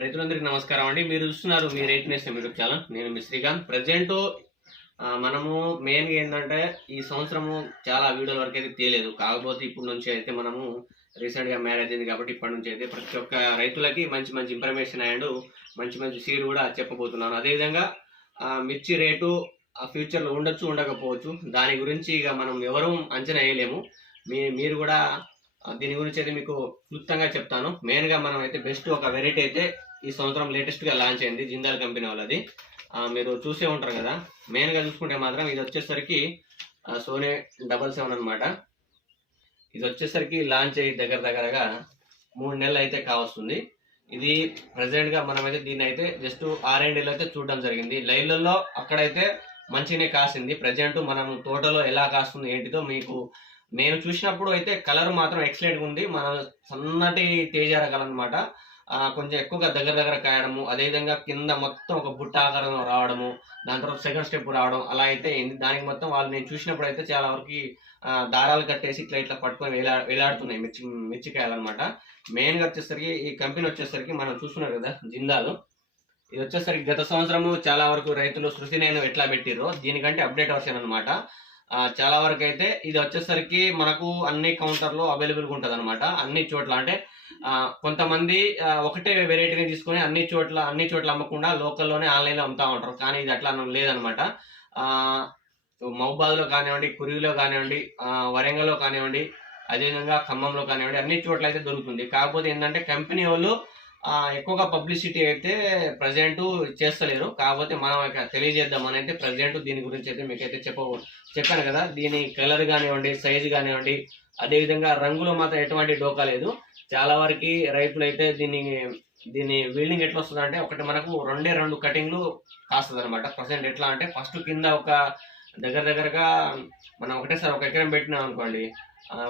రైతులందరికీ నమస్కారం అండి. మీరు చూస్తున్నారు మీ రైతు నేస్తం యూట్యూబ్ ఛానల్. నేను మీ శ్రీకాంత్. ప్రజెంట్ మనము మెయిన్గా ఏంటంటే ఈ సంవత్సరము చాలా వీడియోల వరకు అయితే తేలేదు కాకపోతే ఇప్పుడు నుంచి అయితే మనము రీసెంట్గా మ్యారేజ్ అయింది కాబట్టి ఇప్పటి నుంచి అయితే ప్రతి ఒక్క రైతులకి మంచి మంచి ఇన్ఫర్మేషన్ అండ్ మంచి మంచి సీడ్ కూడా చెప్పబోతున్నాను. అదేవిధంగా మిర్చి రేటు ఆ ఫ్యూచర్లో ఉండొచ్చు ఉండకపోవచ్చు దాని గురించి ఇక మనం ఎవరూ అంచనా వేయలేము. మీ మీరు కూడా దీని గురించి అయితే మీకు క్లుప్తంగా చెప్తాను. మెయిన్గా మనం అయితే బెస్ట్ ఒక వెరైటీ అయితే ఈ సంవత్సరం లేటెస్ట్గా లాంచ్ అయింది జిందాల్ కంపెనీ వాళ్ళది. మీరు చూసే ఉంటారు కదా. మెయిన్గా చూసుకుంటే మాత్రం ఇది వచ్చేసరికి సోనీ డబల్ సెవెన్ అనమాట ఇది వచ్చేసరికి లాంచ్ అయ్యి దగ్గర దగ్గరగా మూడు నెలలు అయితే కావస్తుంది. ఇది ప్రజెంట్గా మనమైతే దీన్ని అయితే జస్ట్ ఆర్ అండ్ అయితే చూడడం జరిగింది. లైవ్లలో అక్కడైతే మంచిగానే కాసింది. ప్రజెంట్ మనం తోటలో ఎలా కాస్తుంది ఏంటిదో మీకు నేను చూసినప్పుడు అయితే కలర్ మాత్రం ఎక్సలెంట్గా ఉంది. మన సన్నటి తేజ రకాలు కొంచెం ఎక్కువగా దగ్గర దగ్గర కాయడము అదేవిధంగా కింద మొత్తం ఒక బుట్ట ఆకారంలో రావడము దాని తర్వాత సెకండ్ స్టెప్ రావడం అలా అయితే అయింది దానికి మొత్తం వాళ్ళు నేను చూసినప్పుడు అయితే చాలా వరకు దారాలు కట్టేసి ఇట్లా ఇట్లా పట్టుకొని వేలా వేలాడుతున్నాయి మిర్చి మిర్చికాయలు అనమాట మెయిన్గా వచ్చేసరికి ఈ కంపెనీ వచ్చేసరికి మనం చూస్తున్నారు కదా జిందాలు. ఇది వచ్చేసరికి గత సంవత్సరము చాలా వరకు రైతులు శృతి నేను ఎట్లా పెట్టిర్రో దీనికంటే అప్డేట్ వర్షన్ అనమాట చాలా వరకు అయితే ఇది వచ్చేసరికి మనకు అన్ని కౌంటర్లో అవైలబుల్గా ఉంటుంది అనమాట అన్ని చోట్ల అంటే కొంతమంది ఒకటే వెరైటీని తీసుకొని అన్ని చోట్ల అన్ని చోట్ల అమ్మకుండా లోకల్లోనే ఆన్లైన్లో అమ్ముతా ఉంటారు. కానీ ఇది అట్లా లేదనమాట మహబాద్లో కానివ్వండి కురిగిలో కానివ్వండి వరంగల్లో కానివ్వండి అదేవిధంగా ఖమ్మంలో కానివ్వండి అన్ని చోట్ల అయితే దొరుకుతుంది. కాకపోతే ఏంటంటే కంపెనీ వాళ్ళు ఎక్కువగా పబ్లిసిటీ అయితే ప్రజెంట్ చేస్తలేరు. కాకపోతే మనం తెలియజేద్దాం తెలియజేద్దామని అయితే ప్రజెంట్ దీని గురించి అయితే మీకైతే చెప్ప చెప్పాను కదా. దీని కలర్ కానివ్వండి సైజు కానివ్వండి అదేవిధంగా రంగులో మాత్రం ఎటువంటి డోకా లేదు. చాలా వరకు రైతులు అయితే దీన్ని దీని వీల్డింగ్ ఎట్లా వస్తుంది అంటే ఒకటి మనకు రెండే రెండు కటింగ్లు కాస్తుంది అనమాట ప్రజెంట్ ఎట్లా అంటే ఫస్ట్ కింద ఒక దగ్గర దగ్గరగా మనం ఒకటేసారి ఒక ఎకరం పెట్టినాం అనుకోండి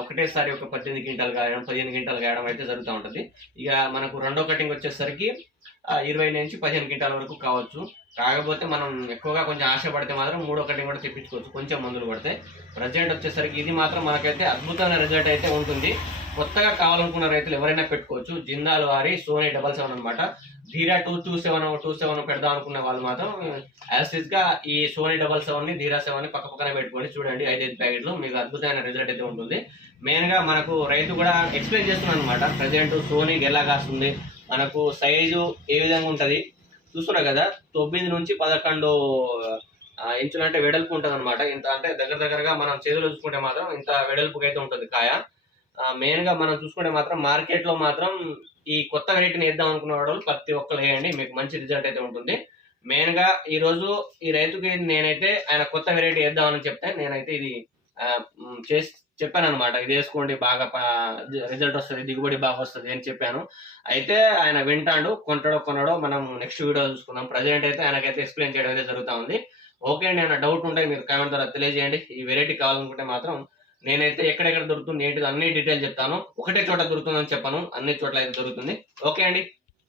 ఒకటేసారి ఒక పద్దెనిమిది క్వింటాలు కాయడం పదిహేను క్వింటాలు కాయడం అయితే జరుగుతూ ఉంటుంది. ఇక మనకు రెండో కటింగ్ వచ్చేసరికి ఇరవై నుంచి పదిహేను క్వింటాల వరకు కావచ్చు. కాకపోతే మనం ఎక్కువగా కొంచెం ఆశపడితే మాత్రం మూడో కటింగ్ కూడా తెప్పించుకోవచ్చు. కొంచెం మందులు పడితే ప్రజెంట్ వచ్చేసరికి ఇది మాత్రం మనకైతే అద్భుతమైన రిజల్ట్ అయితే ఉంటుంది. కొత్తగా కావాలనుకున్న రైతులు ఎవరైనా పెట్టుకోవచ్చు. జిందాల్ వారి సోనీ డబల్ సెవెన్ అనమాట ధీరా two two seven two seven పెడదాం అనుకున్న వాళ్ళు మాత్రం యాసిస్గా ఈ సోనీ డబల్ సెవెన్ని ధీరా సెవెన్ని పక్క పక్కన పెట్టుకొని చూడండి ఐదైదు ప్యాకెట్లు. మీకు అద్భుతమైన రిజల్ట్ అయితే ఉంటుంది. మెయిన్గా మనకు రైతు కూడా ఎక్స్ప్లెయిన్ చేస్తున్నాను అనమాట ప్రజెంట్ సోనీకి ఎలా కాస్తుంది. మనకు సైజు ఏ విధంగా ఉంటుంది? చూస్తున్నా కదా తొమ్మిది నుంచి పదకొండు ఆ, ఇంచులు అంటే వెడల్పు ఉంటుంది అనమాట ఇంత అంటే దగ్గర దగ్గరగా మనం చేతులు చూసుకుంటే మాత్రం ఇంత వెడల్పుగా అయితే ఉంటుంది కాయ. మెయిన్గా మనం చూసుకుంటే మాత్రం మార్కెట్లో మాత్రం ఈ కొత్త వెరైటీని వేద్దాం అనుకున్న వాళ్ళు ప్రతి ఒక్కరు వేయండి మీకు మంచి రిజల్ట్ అయితే ఉంటుంది. మెయిన్గా ఈ రోజు ఈ రైతుకి నేనైతే ఆయన కొత్త వెరైటీ వేద్దామని చెప్తే నేనైతే ఇది చేసి చెప్పాను అనమాట ఇది వేసుకోండి బాగా రిజల్ట్ వస్తుంది దిగుబడి బాగా వస్తుంది అని చెప్పాను. అయితే ఆయన వింటాడు కొంటాడో కొనడో మనం నెక్స్ట్ వీడియో చూసుకుందాం. ప్రజెంట్ అయితే ఆయనకైతే ఎక్స్ప్లెయిన్ చేయడం అయితే జరుగుతూ ఉంది. ఓకే అండి ఏమైనా డౌట్ ఉంటే మీరు కామెంట్ ద్వారా తెలియజేయండి. ఈ వెరైటీ కావాలనుకుంటే మాత్రం నేనైతే ఎక్కడెక్కడ దొరుకుతుంది ఏంటిది అన్ని డీటెయిల్ చెప్తాను. ఒకటే చోట దొరుకుతుందని చెప్పాను. అన్ని చోట్ల అయితే దొరుకుతుంది. ఓకే అండి.